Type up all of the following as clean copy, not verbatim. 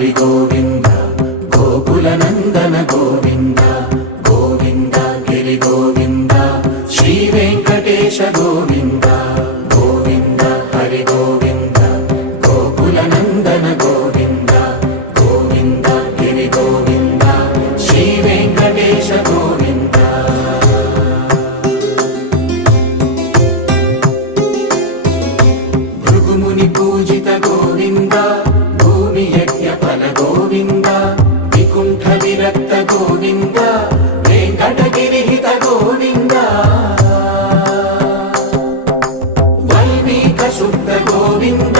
హరి గోవింద గోకుల నందన గోవింద గోవింద గిరి గోవింద శ్రీ వెంకటేశ గోవింద గోవింద హరి గోవింద గోకుల నందన గోవింద గోవింద గిరి గోవింద శ్రీ వెంకటేశ గోవింద భృగుముని పూజిత గోవింద భూమి యజ్ఞ ఫల గోవింద వికుంఠ విరక్త గోవింద వెంకటగిరిహిత గోవింద వైదిక శుద్ధ గోవింద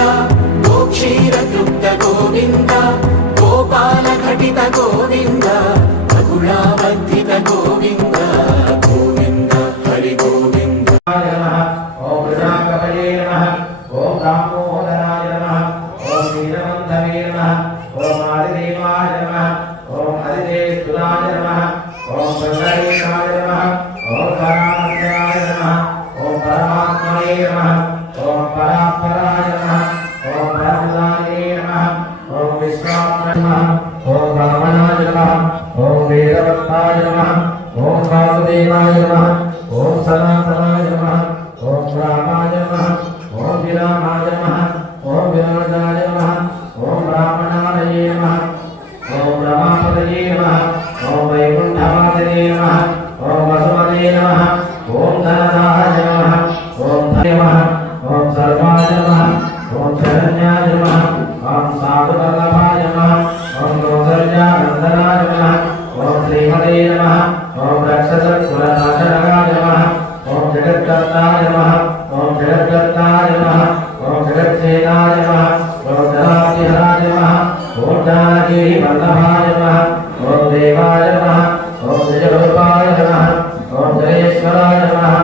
గోక్షీర తృప్త గోవింద గోపాల ఘటిత గోవింద రఘుళావర్ధిత గోవింద గోవింద హరి గోవింద ఓం ప్రజాపతయే నమః ఓం దామోదరాయ నమః ఓం వీరవంతవే నమః ఓం ఆదిదేవాయ నమః ఓం ఆదిదేస్తులాయ నమః ఓం ప్రజయేశాయ నమః ఓం పరాత్మనాయ నమః ఓం పరమాత్మనే నమః ఓం పరాత్పరాయ నమః ఓం పరమదాయే నమః ఓం విశ్వాత్మనే నమః ఓం వామనాయ నమః ఓం వేదవత్తాయ నమః ఓం వాసుదేవాయ నమః ఓం సనాతనాయ నమః ఓం రామాయ నమః ఓం విరామాయ నమః ఓం విరాజాయ నమః ఓం బ్రాహ్మణాయ నమః ఓం రమాపతయే నమః ఓం వైకుంఠవాసనే నమః ఓం వసుమతే నమః ఓం ధనదాయ నమః ఓం ధన్యమః ఓం సర్వాయ నమః ఓం శరణ్యాయ నమః ఓం సాధువల్లభాయ నమః ఓం కౌసల్యానందనాయ నమః ఓం శ్రీమతే నమః ఓం రక్షసత్కులనాశనాయ నమః ఓం జగద్గతాయ నమః ఓం జగద్గతాయ నమః ఓం జగచ్ఛేదాయ నమః ఓం జలాధిహరాయ నమః ఓం జానకీ వల్లభాయ